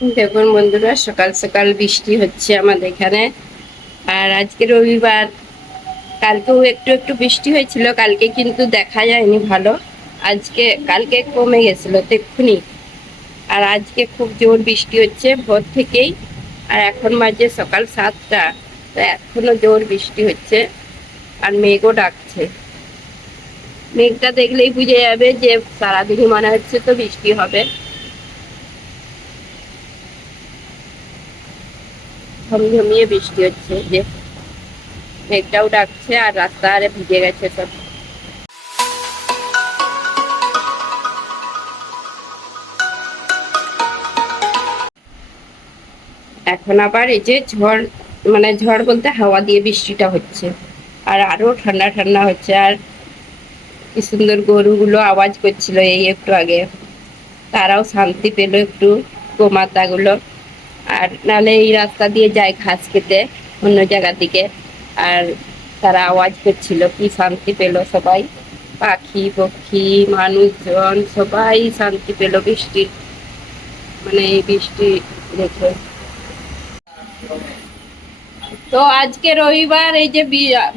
দেখুন বন্ধুরা, সকাল সকাল বৃষ্টি হচ্ছে আমাদের এখানে। আর আজকে রবিবার, কালকেও একটু একটু বৃষ্টি হয়েছিল, কালকে কিন্তু দেখা যায়নি ভালো। আজকে, কালকে কমে গেছিল তো এক্ষুনি আর আজকে খুব জোর বৃষ্টি হচ্ছে ভোর থেকেই, আর এখন বাজে সকাল সাতটা। তো এখনও জোর বৃষ্টি হচ্ছে, আর মেঘও ডাকছে। মেঘটা দেখলেই বুঝে যাবে যে সারাদিনই মনে হচ্ছে তো বৃষ্টি হবে। ঝমঝমিয়ে বৃষ্টি হচ্ছে, যে মেঘটাও ডাকছে আর রাস্তা আরে ভিজে গেছে সব। এখন আবার এই যে ঝড় মানে ঝড় বলতে হাওয়া দিয়ে বৃষ্টিটা হচ্ছে, আর আরও ঠান্ডা ঠান্ডা হচ্ছে, আর কি সুন্দর গরুগুলো আওয়াজ করছিল এই একটু আগে। তারাও শান্তি পেল একটু গোমাতাগুলো। আর নালে এই রাস্তা দিয়ে যায় ঘাস খেতে, অন্য জায়গার দিকে। আর তারা আওয়াজ করছিল, কি শান্তি পেল সবাই? পাখি, পক্ষী, মানুষজন, সবাই শান্তি পেল বৃষ্টির মানে এই বৃষ্টি দেখে। তো আজকে রবিবার, এই যে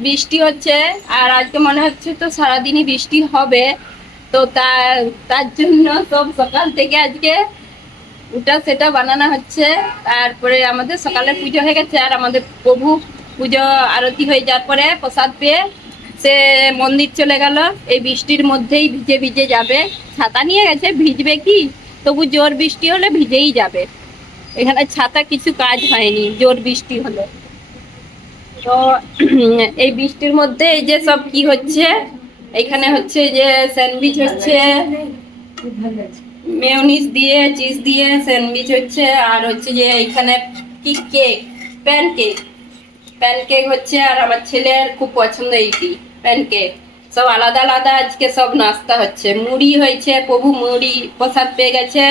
বৃষ্টি হচ্ছে, আর আজকে মনে হচ্ছে তো সারাদিনই বৃষ্টি হবে। তো, তার জন্য সব সকাল থেকে আজকে ওটা সেটা বানানো হচ্ছে। তারপরে আমাদের সকালে পুজো হয়ে গেছে আর আমাদের প্রভু পুজো আরতি হয়ে যাওয়ার পরে প্রসাদ পেয়ে সে মন্দির চলে গেল। এই বৃষ্টির মধ্যেই ভিজে ভিজে যাবে। ছাতা নিয়ে গেছে, ভিজবে কি? তবু জোর বৃষ্টি হলে ভিজেই যাবে। এখানে ছাতা কিছু কাজ হয়নি, জোর বৃষ্টি হলে। তো এই বৃষ্টির মধ্যে এই যে সব কি হচ্ছে, এখানে হচ্ছে যে স্যান্ডউইচ হচ্ছে। মেয়োনিজ দিয়ে, চিজ দিয়ে স্যান্ডউইচ হচ্ছে, আর হচ্ছে যে এখানে কি কেক? প্যানকেক। প্যানকেক হচ্ছে আর আমার ছেলের খুব পছন্দ এইটি, প্যানকেক। সব আলাদা আলাদা আজকে সব নাস্তা হচ্ছে। মুড়ি হয়েছে, প্রভু মুড়ি প্রসাদ পেয়ে গেছে,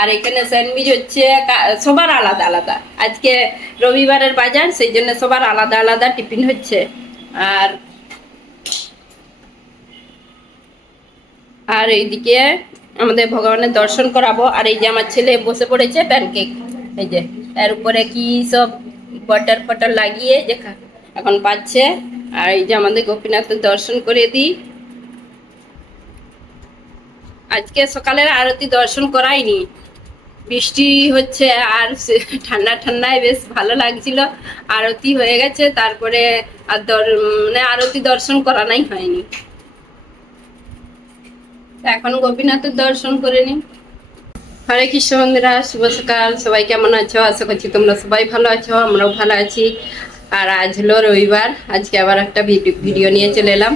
আর এখানে স্যান্ডউইচ হচ্ছে সবার আলাদা আলাদা। আজকে রবিবারের বাজার, সেই জন্য সবার আলাদা আলাদা টিফিন হচ্ছে। আর আর এইদিকে আমাদের ভগবানের দর্শন করাবো। আর এই যে আমার ছেলে বসে পড়েছে প্যানকেক এই যে, তার উপরে কি সব বটার ফটার লাগিয়ে যে এখন পাচ্ছে। আর এই যে আমাদের গোপীনাথের দর্শন করে দিই। আজকে সকালের আরতি দর্শন করাইনি। বৃষ্টি হচ্ছে আর ঠান্ডা ঠান্ডায় বেশ ভালো লাগছিল। আরতি হয়ে গেছে, তারপরে আর মানে আরতি দর্শন করানোই হয়নি। এখন গোপীনাথের দর্শন করে নি। হরে কৃষ্ণ বন্ধুরা শুভ সকাল। সবাই কেমন আছো? আশা করছি তোমরা সবাই ভালো আছো, আমরাও ভালো আছি। আর আজ হলো রবিবার। আজকে আবার একটা ভিডিও নিয়ে চলে এলাম।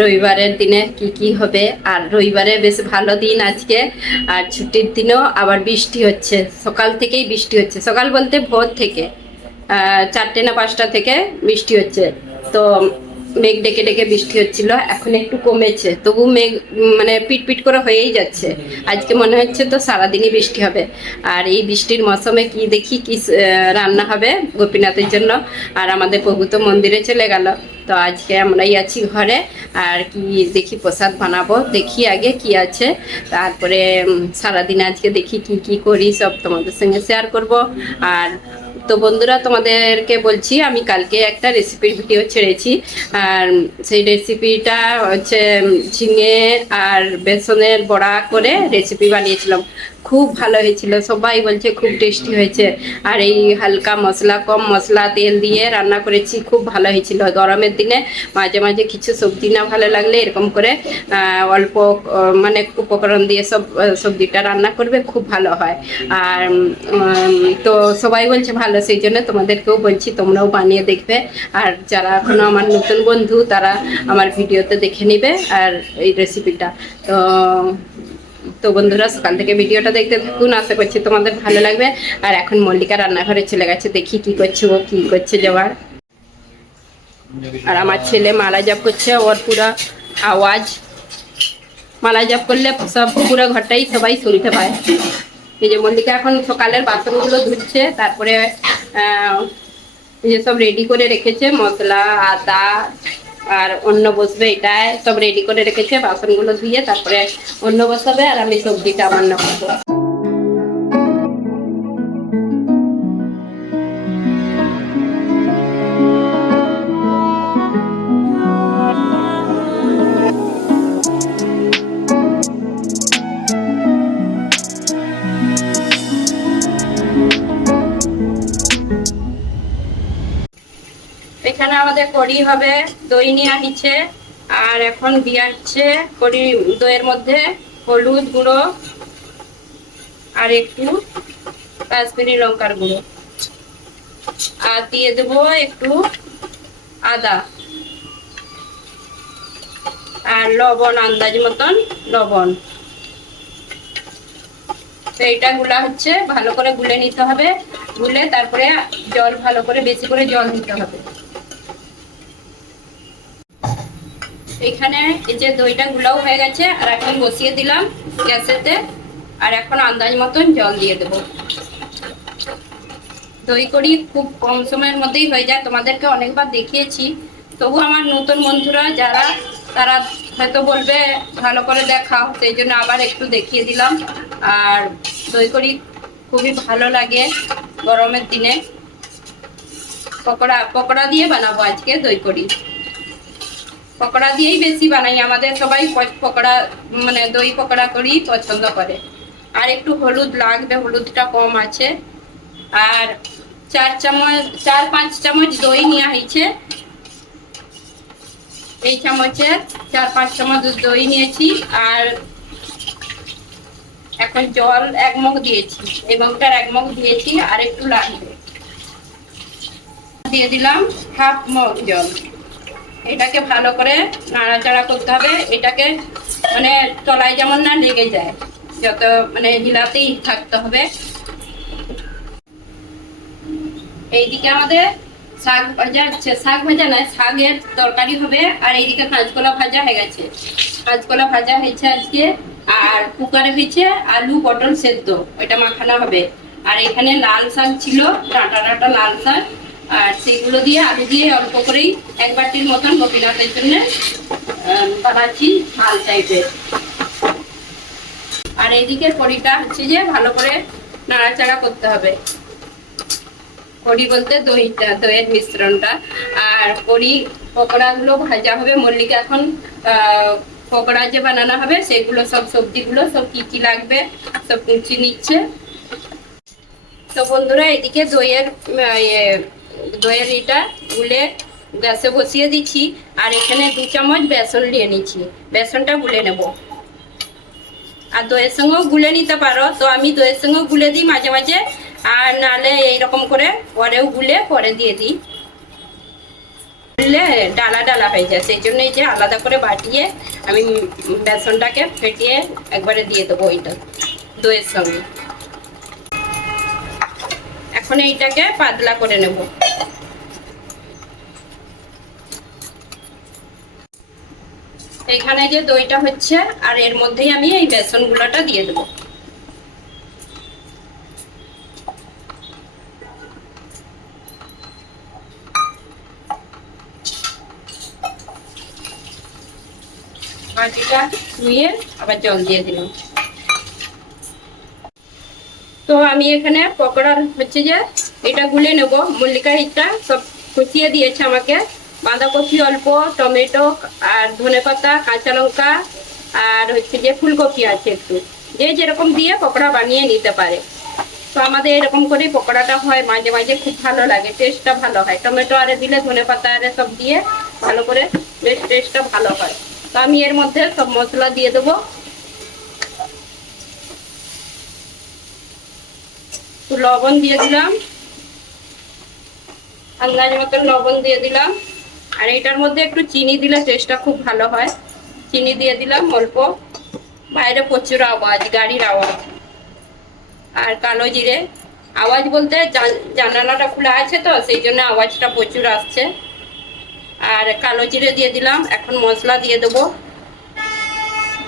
রবিবারের দিনে কি কি হবে? আর রবিবারে বেশ ভালো দিন আজকে। আর ছুটির দিনেও আবার বৃষ্টি হচ্ছে। সকাল থেকেই বৃষ্টি হচ্ছে। সকাল বলতে ভোর থেকে চারটে না পাঁচটা থেকে বৃষ্টি হচ্ছে। তো মেঘ ডেকে ডেকে বৃষ্টি হচ্ছিল, এখন একটু কমেছে। তবু মেঘ মানে পিট পিট করে হয়েই যাচ্ছে। আজকে মনে হচ্ছে তো সারাদিনই বৃষ্টি হবে। আর এই বৃষ্টির মৌসুমে কি দেখি, কি রান্না হবে গোপীনাথের জন্য। আর আমাদের প্রভু তো মন্দিরে চলে গেল। তো আজকে আমরাই আছি ঘরে। আর কি দেখি, প্রসাদ বানাবো। দেখি আগে কি আছে। তারপরে সারাদিন আজকে দেখি কি কি করি, সব তোমাদের সঙ্গে শেয়ার করব। আর তো বন্ধুরা, তোমাদেরকে বলছি, আমি কালকে একটা রেসিপির ভিডিও ছেড়েছি। আর সেই রেসিপিটা হচ্ছে ঝিঙে আর বেসনের বড়া করে রেসিপি বানিয়েছিলাম। খুব ভালো হয়েছিল। সবাই বলছে খুব টেস্টি হয়েছে। আর এই হালকা মশলা, কম মশলা, তেল দিয়ে রান্না করেছি, খুব ভালো হয়েছিল। গরমের দিনে মাঝে মাঝে কিছু সবজি না ভালো লাগলে এরকম করে অল্প মানে উপকরণ দিয়ে সব সবজিটা রান্না করবে, খুব ভালো হয়। আর তো সবাই বলছে ভালো, সেই জন্য তোমাদেরকেও বলছি, তোমরাও বানিয়ে দেখবে। আর যারা এখনও আমার নতুন বন্ধু, তারা আমার ভিডিওতে দেখে নেবে আর এই রেসিপিটা তো তো বন্ধুরা সকাল থেকে ভিডিওটা দেখতে থাকুন। আশা করছি তোমাদের ভালো লাগবে। আর এখন মল্লিকা রান্নাঘরে চলে গেছে। দেখি কি করছে ও কি করছে যাওয়ার আর আমার ছেলে মালা জপ করছে। ওর পুরো আওয়াজ। মালা জপ করলে সব পুরো ঘরটাই সবাই শুনতে পায়। এই যে মল্লিকা এখন সকালের বাসনগুলো ধুচ্ছে। তারপরে আহ, এই যে সব রেডি করে রেখেছে। মশলা আদা আর অন্য বসবে এটায় সব রেডি করে রেখেছে, বাসনগুলো ধুয়ে তারপরে অন্য বসাবে আর আমি সবজিটা রান্না করব। এখানে আমাদের কড়ি হবে, দই নিয়ে নিচ্ছে আর এখন দিয়ে কড়ি, দইয়ের মধ্যে হলুদ গুঁড়ো আর একটু কাশ্মীরি লঙ্কার গুঁড়ো। আর দিয়ে দেবো একটু আদা। আর লবণ, আন্দাজ মতন লবণ। তো গুলা হচ্ছে, ভালো করে গুলে নিতে হবে। গুলে তারপরে জল, ভালো করে বেশি করে জল দিতে হবে। এখানে এই যে দইটা গুলাও হয়ে গেছে, আর এখন বসিয়ে দিলাম গ্যাসেতে, আর এখন আন্দাজ মতন জল দিয়ে দেবো। দই করি খুব কম সময়ের মধ্যেই হয়ে যায়, তোমাদেরকে অনেকবার দেখিয়েছি। তবু আমার নতুন বন্ধুরা যারা, তারা হয়তো বলবে, ভালো করে দেখাও। সেই জন্য আবার একটু দেখিয়ে দিলাম। আর দই করি খুবই ভালো লাগে গরমের দিনে। পকোড়া পকোড়া দিয়ে বানাবো আজকে দই করি। পকোড়া দিয়েই বেশি বানাই। আমাদের সবাই পকোড়া মানে দই পকোড়া করি পছন্দ করে। আর একটু হলুদ লাগবে, হলুদটা কম আছে। আর চার চামচ, চার পাঁচ চামচ দই নেওয়া হয়েছে। এই চামচে চার পাঁচ চামচ দই নিয়েছি। আর এখন জল এক মগ দিয়েছি। এই মগটার এক মগ দিয়েছি, আর একটু লাগবে। দিয়ে দিলাম হাফ মগ জল। এটাকে ভালো করে নাড়াচাড়া করতে হবে। এটাকে মানে তলায় যেমন না লেগে যায়, যত মানে হিলাতেই থাকতে হবে। এইদিকে আমাদের শাক ভাজা শাক ভাজা নয়, শাকের তরকারি হবে। আর এইদিকে কাঁচকলা ভাজা হয়ে গেছে। কাঁচকলা ভাজা হয়েছে আজকে। আর কুকারে হয়েছে আলু পটল সেদ্ধ, ওইটা মাখানো হবে। আর এখানে লাল শাক ছিল, ডাঁটা ডাঁটা লাল শাক। আর সেগুলো দিয়ে আলু দিয়ে অল্প করেই এক বাটির মতন গোপীনাথের জন্য বানাচ্ছি ঝাল টাইপের আর এইদিকে কড়িটা হচ্ছে যে ভালো করে নাড়াচাড়া করতে হবে। কড়ি বলতে দইটা দইয়ের মিশ্রণটা। আর কড়ি পকোড়াগুলো ভাজা হবে মল্লিকা এখন পকোড়া যে বানানো হবে সেগুলো সব সবজিগুলো সব কি কি লাগবে সব কুচি নিচ্ছে। তো বন্ধুরা এদিকে দইয়ের ইয়ে, দইয়ের এটা গুলে গ্যাসে বসিয়ে দিচ্ছি, আর এখানে দু চামচ বেসন নিয়ে নিচ্ছি। বেসনটা গুলে নেব। আর দইয়ের সঙ্গেও গুলে নিতে পারো, তো আমি দইয়ের সঙ্গেও গুলে দিই মাঝে মাঝে, আর নালে এইরকম করে পরেও গুলে পরে দিয়ে দিই। গুললে ডালা ডালা হয়ে যায়, সেই জন্য এই যে আলাদা করে বাটিয়ে আমি বেসনটাকে ফেটিয়ে একবারে দিয়ে দেবো ওইটা দইয়ের সঙ্গে। এখন এইটাকে পাতলা করে নেব। এখানে যে দইটা হচ্ছে, আর এর মধ্যেই আমি এই বেসন গুলোটা দিয়ে দেবো। ধুয়ে আবার জল দিয়ে দিলাম। তো আমি এখানে পকোড়ার হচ্ছে যে, এটা গুলে নেব। মল্লিকা হিটটা সব কুচিয়ে দিয়েছে আমাকে। বাঁধাকপি অল্প, টমেটো আর ধনেপাতা, কাঁচা লঙ্কা আর হচ্ছে যে ফুলকপি আছে একটু। যে যেরকম দিয়ে পকোড়া বানিয়ে নিতে পারে। তো আমাদের এরকম করেই পকোড়াটা হয়, মাঝে মাঝে খুব ভালো লাগে টেস্টটা ভালো হয়। টমেটো আরে দিলে, ধনেপাতা আরে সব দিয়ে ভালো করে বেশ টেস্টটা ভালো হয়। তো আমি এর মধ্যে সব মশলা দিয়ে দেবো। লবণ দিয়ে দিলাম। আন্দাজ মতন লবণ দিয়ে দিলাম। আর এটার মধ্যে একটু চিনি দিলে টেস্টটা খুব ভালো হয়। চিনি দিয়ে দিলাম অল্প। বাইরে প্রচুর আওয়াজ, গাড়ির আওয়াজ। আর কালো জিরে। আওয়াজ বলতে জানালাটা খোলা আছে তো, সেই জন্য আওয়াজটা প্রচুর আসছে। আর কালো জিরে দিয়ে দিলাম, এখন মশলা দিয়ে দেবো।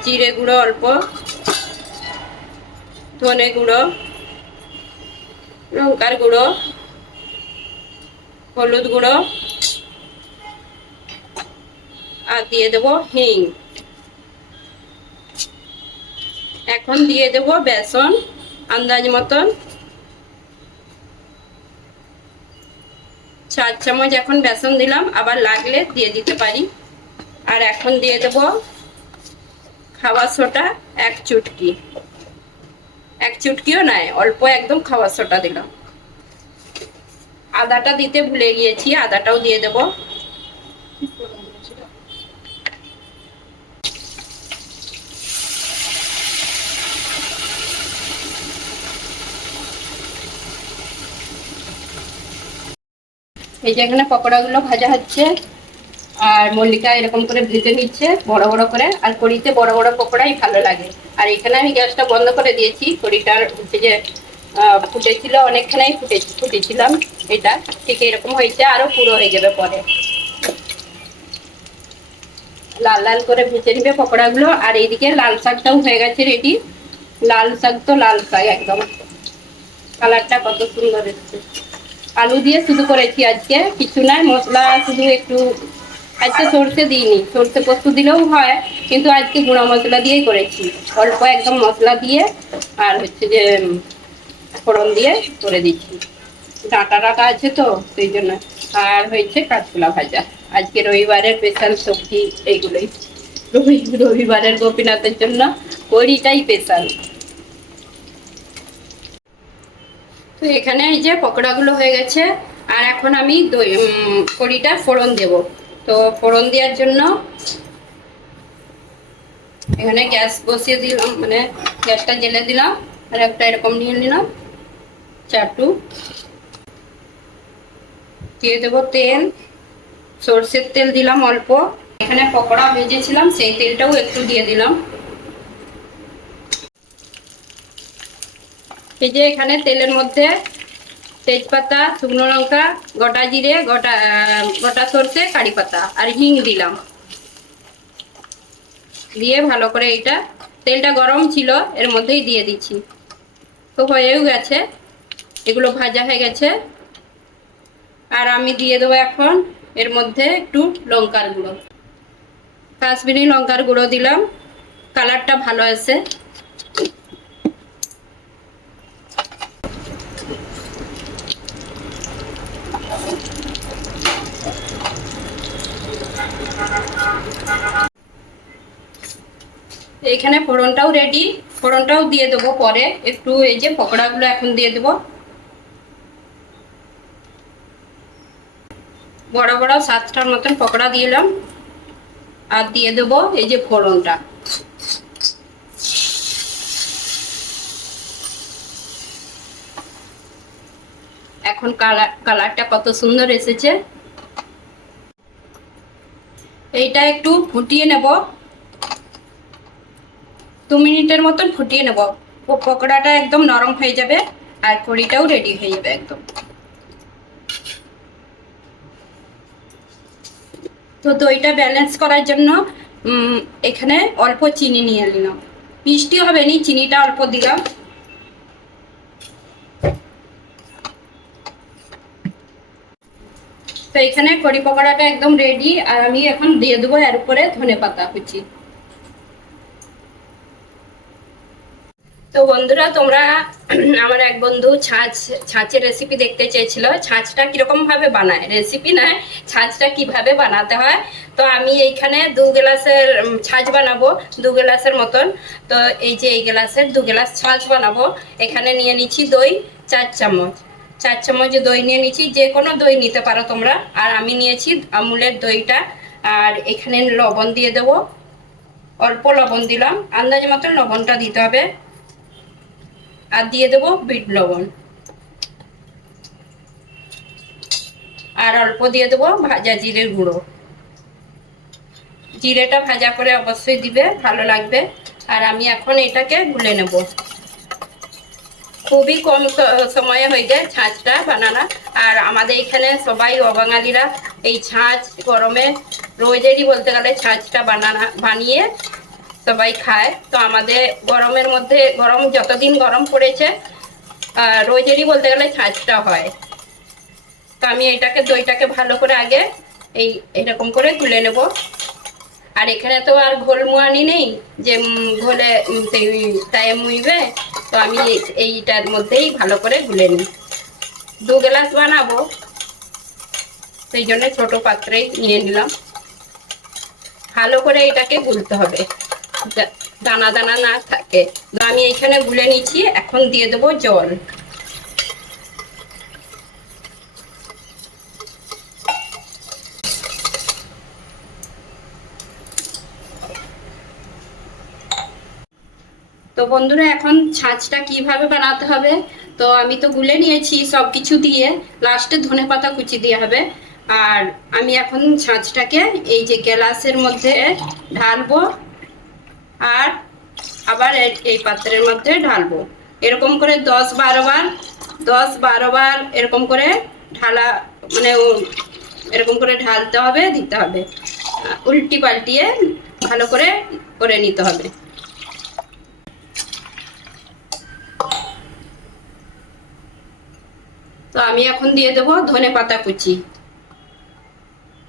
জিরে গুঁড়ো অল্প। ধনে গুঁড়ো। লঙ্কার গুঁড়ো। হলুদ গুঁড়ো। আর দিয়ে দেবো হিং। এখন দিয়ে দেবো বেসন, আন্দাজ মতন। চার চামচ এখন বেসন দিলাম, আবার লাগলে দিয়ে দিতে পারি। আর এখন দিয়ে দেবো খাওয়া সোটা এক চুটকি। এক চুটকিও নাই, অল্প একদম খাওয়া সোটা দিলাম। আদাটা দিতে ভুলে গিয়েছি, আদাটাও দিয়ে দেবো। এই যে এখানে পকোড়াগুলো ভাজা হচ্ছে, আর মল্লিকা এরকম করে ভেজে নিচ্ছে, বড় বড় করে, আর কড়িতে বড় বড় পকোড়াই ভালো লাগে। আর এখানে আমি গ্যাসটা বন্ধ করে দিয়েছি, কড়িটার হচ্ছে যে ফুটেছিল, অনেকখানাই ফুটে, ফুটেছিলাম এটা, ঠিক এরকম হয়েছে আরও পুরো হয়ে যাবে পরে। লাল লাল করে ভেজে নিবে পকোড়াগুলো, আর এইদিকে লাল শাকটাও হয়ে গেছে রেডি লাল শাক তো লাল শাক একদম। কালারটা কত সুন্দর এসছে। আলু দিয়ে শুধু করেছি আজকে, কিছু নাই, মশলা শুধু একটু, আজকে সর্ষে দিইনি, সর্ষে পোস্ত দিলেও হয়, কিন্তু আজকে গুঁড়া মশলা দিয়েই করেছি। অল্প একদম মশলা দিয়ে, আর হচ্ছে যে ফোড়ন দিয়ে করে দিচ্ছি। ডাঁটা ডাঁটা আছে তো, সেই জন্য। আর হয়েছে কাঁচকলা ভাজা। আজকে রবিবারের স্পেশাল সবজি এইগুলোই। রবি- রবিবারের গোপীনাথের জন্য কড়িটাই স্পেশাল তো এখানে এই যে পকোড়াগুলো হয়ে গেছে, আর এখন আমি দই কড়িটা ফোড়ন দেব। তো ফোড়ন দেওয়ার জন্য এখানে গ্যাস বসিয়ে দিলাম মানে গ্যাসটা জেলে দিলাম, আর একটা এরকম নিয়ে নিলাম চাটু দিয়ে দেবো তেল, সর্ষের তেল দিলাম অল্প। এখানে পকোড়া ভেজেছিলাম, সেই তেলটাও একটু দিয়ে দিলাম। এই যে এখানে তেলের মধ্যে তেজপাতা, শুকনো লঙ্কা, গোটা জিরে, গোটা গোটা সর্ষে কারি পাতা আর হিং দিলাম। দিয়ে ভালো করে এইটা, তেলটা গরম ছিল, এর মধ্যেই দিয়ে দিচ্ছি। তো হয়েও গেছে, এগুলো ভাজা হয়ে গেছে। আর আমি দিয়ে দেবো এখন এর মধ্যে একটু লঙ্কার গুঁড়ো। কাশ্মীরি লঙ্কার গুঁড়ো দিলাম, কালারটা ভালো আছে। এইখানে ফোড়নটাও রেডি ফোড়নটাও দিয়ে দেবো পরে। একটু এই যে পকোড়াগুলো এখন দিয়ে দেবো। বড় বড় সাতটার মতন পকোড়া দিলাম আর দিয়ে দেবো এই যে ফোড়নটা। এখন কালার কালারটা কত সুন্দর এসেছে। এইটা একটু ফুটিয়ে নেব। দু মিনিটের মতন ফুটিয়ে নেব। পকোড়াটা একদম নরম হয়ে যাবে আর কড়িটাও রেডি হয়ে যাবে একদম। তো দইটা ব্যালেন্স করার জন্য এখানে অল্প চিনি নিয়ে নিলাম। মিষ্টি হবে নি, চিনিটা অল্প দিলাম। তো এখানে কড়ি পকোড়াটা একদম রেডি আর আমি এখন দিয়ে দেবো এর উপরে ধনে পাতা কুচি। তো বন্ধুরা, তোমরা আমার এক বন্ধু ছাঁচ, ছাঁচের রেসিপি দেখতে চেয়েছিল। ছাঁচটা কীরকম ভাবে বানায়? রেসিপি নয় ছাঁচটা কীভাবে বানাতে হয়? তো আমি এইখানে দু গ্লাসের ছাঁচ বানাবো, দু গ্লাসের মতন। তো এই যে এই গ্লাসের দু গ্লাস ছাঁচ বানাবো। এখানে নিয়ে নিচ্ছি দই, চার চামচ। চার চামচ দই নিয়ে নিচ্ছি যে কোনো দই নিতে পারো তোমরা। আর আমি নিয়েছি আমুলের দইটা, আর এখানে লবণ দিয়ে দেবো। অল্প লবণ দিলাম, আন্দাজ মতন লবণটা দিতে হবে। আর দিয়ে দেবো বিট লবণ। আর অল্প দিয়ে দেবো ভাজা জিরের গুঁড়ো। জিরেটা ভাজা করে অবশ্যই দিবে, ভালো লাগবে। আর আমি এখন এটাকে গুলে নেব। খুবই কম সময়ে হয়ে যায় ছাঁচটা, বানানো। আর আমাদের এখানে সবাই অবাঙালিরা এই ছাঁচ গরমে রোজেরই বলতে গেলে ছাঁচটা বানানা, বানিয়ে সবাই খায়। তো আমাদের গরমের মধ্যে, গরম যতদিন গরম পড়েছে রোজেরই বলতে গেলে ছাঁচটা হয়। তো আমি এটাকে, দইটাকে ভালো করে আগে এই, এরকম করে গুলে নেব। আর এখানে তো আর ঘোল মুয়ানি নেই, যে ঘোলে তাই মুইবে। তো আমি এইটার মধ্যেই ভালো করে গুলে নিই। দু গ্লাস বানাবো। সেই জন্য ছোট পাত্রেই নিয়ে নিলাম। ভালো করে এটাকে গুলতে হবে। দানা দানা না থাকে। তো আমি এখানে গুলে নিচ্ছি। এখন দিয়ে দেবো জল। বন্ধুরা, এখন ছাঁচটা কীভাবে বানাতে হবে? তো আমি তো গুলে নিয়েছি সব কিছু দিয়ে লাস্টে ধনে পাতা কুচি দিয়ে হবে। আর আমি এখন ছাঁচটাকে এই যে গ্লাসের মধ্যে ঢালবো আর আবার এই পাত্রের মধ্যে ঢালবো। এরকম করে দশ বারো বার, দশ বারো বার এরকম করে ঢালা মানে এরকম করে ঢালতে হবে, দিতে হবে। উল্টি পাল্টিয়ে ভালো করে করে নিতে হবে। তো আমি এখন দিয়ে দেবো ধনে পাতা কুচি।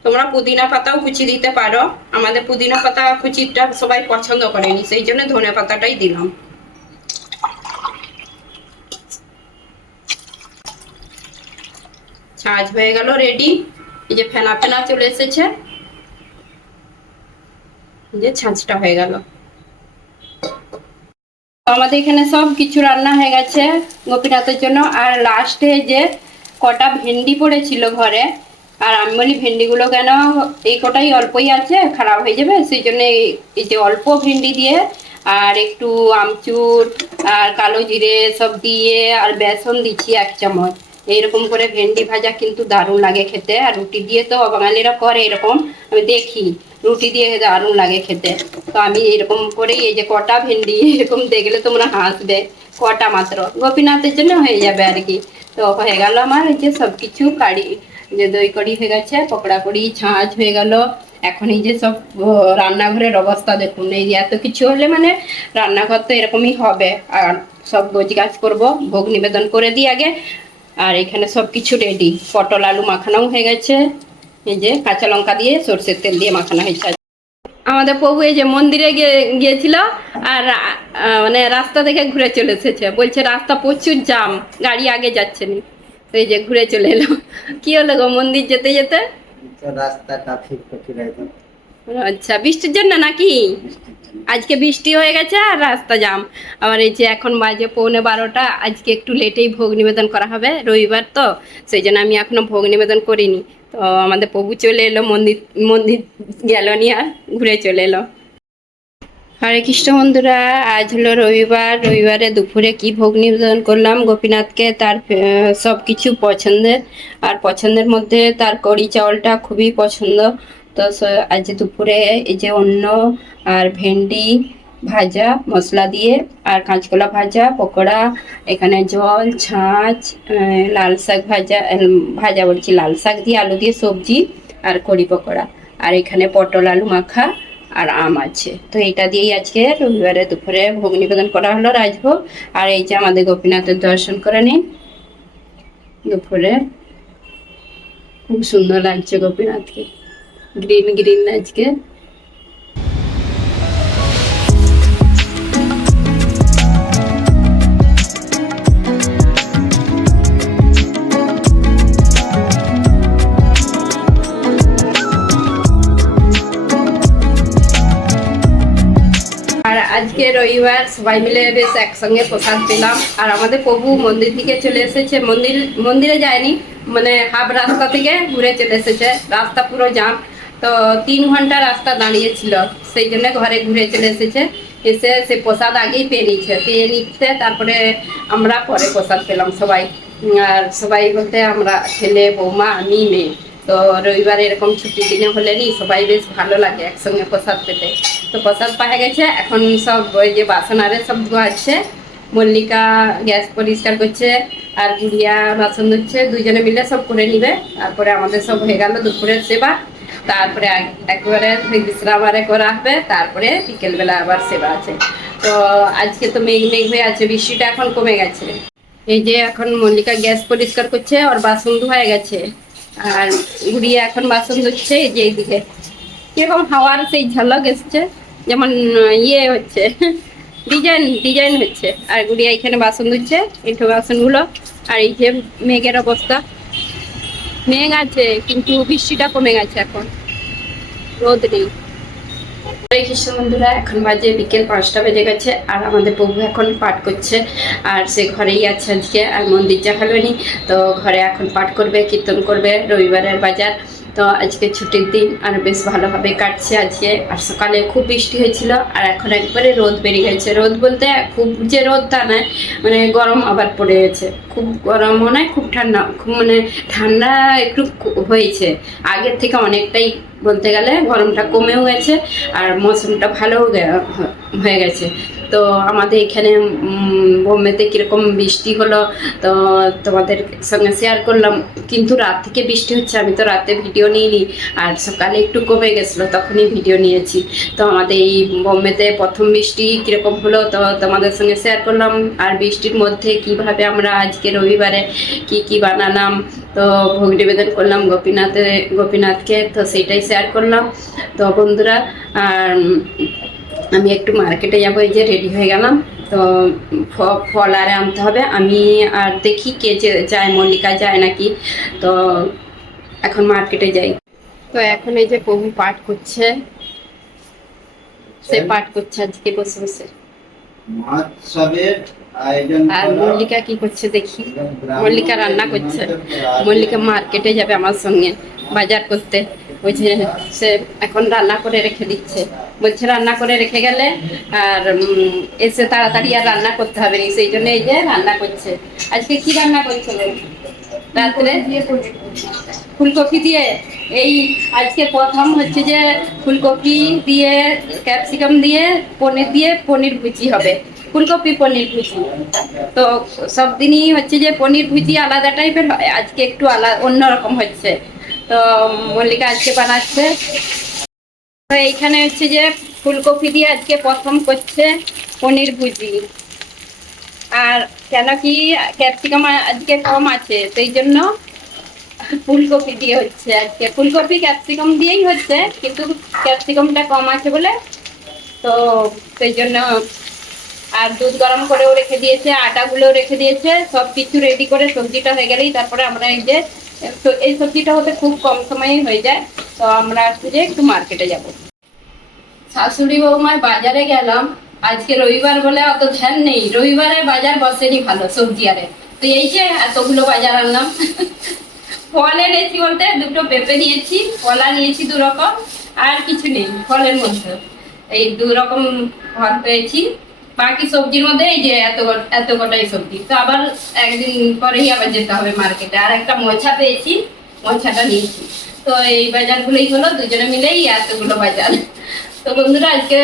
তোমরা পুদিনা পাতাও কুচি দিতে পারো। আমাদের পুদিনা পাতা কুচিটা সবাই পছন্দ করেনি, সেই জন্য ধনে পাতাটাই দিলাম। ছাঁচ হয়ে গেল রেডি এই যে ফেনা ফেনা চলে এসেছে। যে ছাঁচটা হয়ে গেল। আমাদের এখানে সব কিছু রান্না হয়ে গেছে গোপীনাথের জন্য। আর লাস্টে যে কটা ভেন্ডি পড়েছিল ঘরে, আর আমি বলি, ভেন্ডিগুলো কেন এই কটাই অল্পই আছে, খারাপ হয়ে যাবে? সেই জন্য এই- যে অল্প ভেন্ডি দিয়ে, আর একটু আমচুর, আর কালো জিরে সব দিয়ে, আর বেসন দিচ্ছি এক চামচ। এইরকম করে ভেন্ডি ভাজা কিন্তু দারুণ লাগে খেতে, আর রুটি দিয়ে তো বাঙালিরা করে এরকম, আমি দেখি। রুটি দিয়ে দারুণ লাগে খেতে। তো আমি এরকম করেই এই যে কটা ভেন্ডি এরকম দেখলে তোমরা হাসবে, কটা মাত্র। গোপীনাথের জন্য হয়ে যাবে আর কি। তো হয়ে গেল আমার এই যে সব কিছু কাড়ি যে দই কড়ি হয়ে গেছে পকোড়া কড়ি ছাঁচ হয়ে গেল। এখন এই যে সব রান্নাঘরের অবস্থা দেখুন। এই যে এত কিছু হলে মানে রান্নাঘর তো এরকমই হবে। আর সব গোছ গাছ করব, ভোগ নিবেদন করে দিই আগে। আর এখানে সব কিছু রেডি পটল, আলু মাখানোও হয়ে গেছে। এই যে কাঁচা লঙ্কা দিয়ে সর্ষের তেল দিয়ে মাখানো হয়েছে। আমাদের প্রভু এই যে মন্দিরে গিয়ে গিয়েছিল আর মানে রাস্তা থেকে ঘুরে চলে এসেছে। বলছে রাস্তা প্রচুর জাম গাড়ি আগে যাচ্ছে না। তো এই যে ঘুরে চলে এলো। কি হলো গো মন্দির যেতে যেতে? রাস্তাটা ঠিক আচ্ছা বৃষ্টির জন্য নাকি? আজকে বৃষ্টি হয়ে গেছে আর রাস্তা জাম। আবার এই যে এখন বাজে পৌনে বারোটা আজকে একটু লেটেই ভোগ নিবেদন করা হবে রবিবার তো সেই জন্য আমি এখনও ভোগ নিবেদন করিনি। তো আমাদের প্রভু চলে এলো, মন্দির মন্দির গেল নি আর ঘুরে চলে এলো। হরে কৃষ্ণ বন্ধুরা, আজ হলো রবিবার। রবিবারে দুপুরে কি ভোগ নিবেদন করলাম? গোপীনাথকে তার সব কিছু পছন্দের, আর পছন্দের মধ্যে তার কড়ি চাউলটা খুবই পছন্দ। তো আজ দুপুরে এই যে অন্য আর ভেন্ডি ভাজা মশলা দিয়ে আর কাঁচকলা ভাজা, পকোড়া, এখানে জল, ছাঁচ লাল শাক ভাজা ভাজা বলছি, লাল শাক দিয়ে আলু দিয়ে সবজি আর কড়ি পকোড়া। আর এখানে পটল আলু মাখা আর আম আছে। তো এটা দিয়েই আজকে রবিবারে দুপুরে ভোগ নিবেদন করা হলো রাজভোগ। আর এই যে আমাদের গোপীনাথের দর্শন করে নিন। দুপুরে খুব সুন্দর লাগছে গোপীনাথকে। গ্রিন গ্রিন আজকে। আজকে রবিবার সবাই মিলে বেশ একসঙ্গে প্রসাদ পেলাম। আর আমাদের প্রভু মন্দির থেকে চলে এসেছে। মন্দির, মন্দিরে যায়নি মানে হাফ রাস্তা থেকে ঘুরে চলে এসেছে। রাস্তা পুরো জাম। তো তিন ঘণ্টা রাস্তা দাঁড়িয়েছিল। সেই জন্য ঘরে ঘুরে চলে এসেছে। এসে সে প্রসাদ আগেই পেয়ে নিচ্ছে পেয়ে নিচ্ছে তারপরে আমরা পরে প্রসাদ পেলাম সবাই। আর সবাই বলতে আমরা ছেলে, বৌমা, আমি, মেয়ে। তো রবিবার এরকম ছুটির দিনে হলে নি সবাই বেশ ভালো লাগে একসঙ্গে প্রসাদ পেতে। তো প্রসাদ পাওয়া গেছে, এখন সব ওই যে বাসন আরে সব ধোয়াচ্ছে মল্লিকা গ্যাস পরিষ্কার করছে, আর গুড়িয়া বাসন ধুচ্ছে দুজনে মিলে সব করে নিবে। তারপরে আমাদের সব হয়ে গেল দুপুরের সেবা। তারপরে এক- একবারে বিশ্রাম আরে করা হবে, তারপরে বিকেলবেলা আবার সেবা আছে। তো আজকে তো মেঘ মেঘ হয়ে আছে, বৃষ্টিটা এখন কমে গেছে। এই যে এখন মল্লিকা গ্যাস পরিষ্কার করছে আর বাসন ধোয়া গেছে। আর গুড়িয়া এখন বাসন ধুচ্ছে যে এইদিকে। কীরকম হাওয়ার সেই ঝলক এসছে, যেমন ইয়ে হচ্ছে, ডিজাইন ডিজাইন হচ্ছে। আর গুড়িয়া এখানে বাসন ধুচ্ছে এঁঠো বাসনগুলো। আর এই যে মেঘের অবস্থা। মেঘ আছে, কিন্তু বৃষ্টিটা কমে গেছে এখন। রোদ নেই। কৃষ্ণ বন্ধুরা, এখন বাজে বিকেল পাঁচটা বেজে গেছে আর আমাদের প্রভু এখন পাঠ করছে। আর সে ঘরেই আছে আজকে আর মন্দির যা হলোনি তো ঘরে এখন পাঠ করবে, কীর্তন করবে, রবিবারের বাজার। তো আজকে ছুটির দিন আর বেশ ভালোভাবে কাটছে আজকে। আর সকালে খুব বৃষ্টি হয়েছিল আর এখন একবারে রোদ বেরিয়ে গেছে। রোদ বলতে খুব যে রোদ তা নয় মানে গরম আবার পড়ে গেছে। খুব গরমও নয় খুব ঠান্ডা, খুব মানে ঠান্ডা একটু হয়েছে। আগের থেকে অনেকটাই বলতে গেলে গরমটা কমেও গেছে আর মৌসুমটা ভালোও হয়ে গেছে। তো আমাদের এখানে বোম্বেতে কীরকম বৃষ্টি হলো, তো তোমাদের সঙ্গে শেয়ার করলাম। কিন্তু রাত থেকে বৃষ্টি হচ্ছে, আমি তো রাতে ভিডিও নিইনি, আর সকালে একটু কমে গেছিল, তখনই ভিডিও নিয়েছি। তো আমাদের এই বোম্বেতে প্রথম বৃষ্টি কীরকম হলো, তো তোমাদের সঙ্গে শেয়ার করলাম। আর বৃষ্টির মধ্যে কীভাবে আমরা আজকে রবিবারে কি কি বানালাম তো ভোগ নিবেদন করলাম গোপীনাথে গোপীনাথকে তো সেইটাই শেয়ার করলাম। তো বন্ধুরা আর আমি একটু মার্কেটে যাব এই যে রেডি হয়ে গেলাম। তো ফল আরে আনতে হবে। আমি আর দেখি কে যে যায় মল্লিকা যায় নাকি। তো এখন মার্কেটে যাই। তো এখন এই যে প্রভু পাঠ করছে। সে পাঠ করছে আজকে বসে বসে। আর মল্লিকা কি করছে দেখি। মল্লিকা রান্না করছে। মল্লিকা মার্কেটে যাবে আমার সঙ্গে বাজার করতে। ওই যে সে এখন রান্না করে রেখে দিচ্ছে। বলছে রান্না করে রেখে গেলে আর এসে তাড়াতাড়ি আর রান্না করতে হবে না। সেই জন্য এই যে রান্না করছে। আজকে কি রান্না করছে? রাত্রে? ফুলকপি দিয়ে এই আজকে প্রথম হচ্ছে যে ফুলকপি দিয়ে ক্যাপসিকাম দিয়ে পনির দিয়ে পনির ভুজি হবে। ফুলকপি, পনির ভুজি। তো সব দিনই হচ্ছে যে পনির ভুজি আলাদা টাইপের হয়, আজকে একটু আলাদা অন্যরকম হচ্ছে। তো মল্লিকা আজকে বানাচ্ছে। তো এইখানে হচ্ছে যে ফুলকপি দিয়ে আজকে প্রথম করছে পনির ভুজি। আর কেন কি ক্যাপসিকাম আজকে কম আছে, সেই জন্য ফুলকপি দিয়ে হচ্ছে আজকে। ফুলকপি ক্যাপসিকাম দিয়েই হচ্ছে, কিন্তু ক্যাপসিকামটা কম আছে বলে। তো সেই জন্য আর দুধ গরম করেও রেখে দিয়েছে, আটাগুলোও রেখে দিয়েছে সব কিছু রেডি করে সবজিটা হয়ে গেলেই তারপরে আমরা এই যে এই সবজিটা হতে খুব কম সময়েই হয়ে যায়। তো আমরা যে একটু মার্কেটে যাব। শাশুড়ি বৌমার বাজারে গেলাম। আজকে রবিবার বলে অত ধ্যান নেই। রবিবারে বাজার বসেনি ভালো সবজি আরে। তো এই যে এতগুলো বাজার আনলাম। ফল এনেছি বলতে দুটো পেঁপে নিয়েছি, কলা নিয়েছি দু রকম, আর কিছু নেই, ফলের মধ্যে। এই দু রকম ফল পেয়েছি। বাকি সবজির মধ্যে এই যে এত এত কটাই সবজি। তো আবার একদিন পরেই আবার যেতে হবে মার্কেটে আর একটা মোছা পেয়েছি, মোছাটা নিয়েছি। তো এই বাজারগুলোই হলো, দুজনে মিলেই এতগুলো বাজার। তো বন্ধুরা, আজকে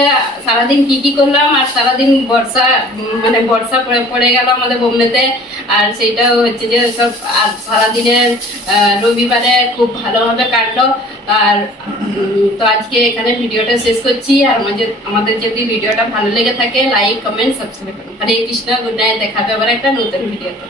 সারাদিন কি কি করলাম? আর সারাদিন বর্ষা মানে বর্ষা পড়ে গেল আমাদের বোম্বেতে। আর সেইটা হচ্ছে যে সব আর সারাদিনের রবিবারে খুব ভালোভাবে কাটলো। আর তো আজকে এখানে ভিডিওটা শেষ করছি। আর আমাদের যদি ভিডিওটা ভালো লেগে থাকে লাইক কমেন্ট সাবস্ক্রাইব করুন। হরে কৃষ্ণ গুড নাইট দেখাবে আবার একটা নতুন ভিডিওতে।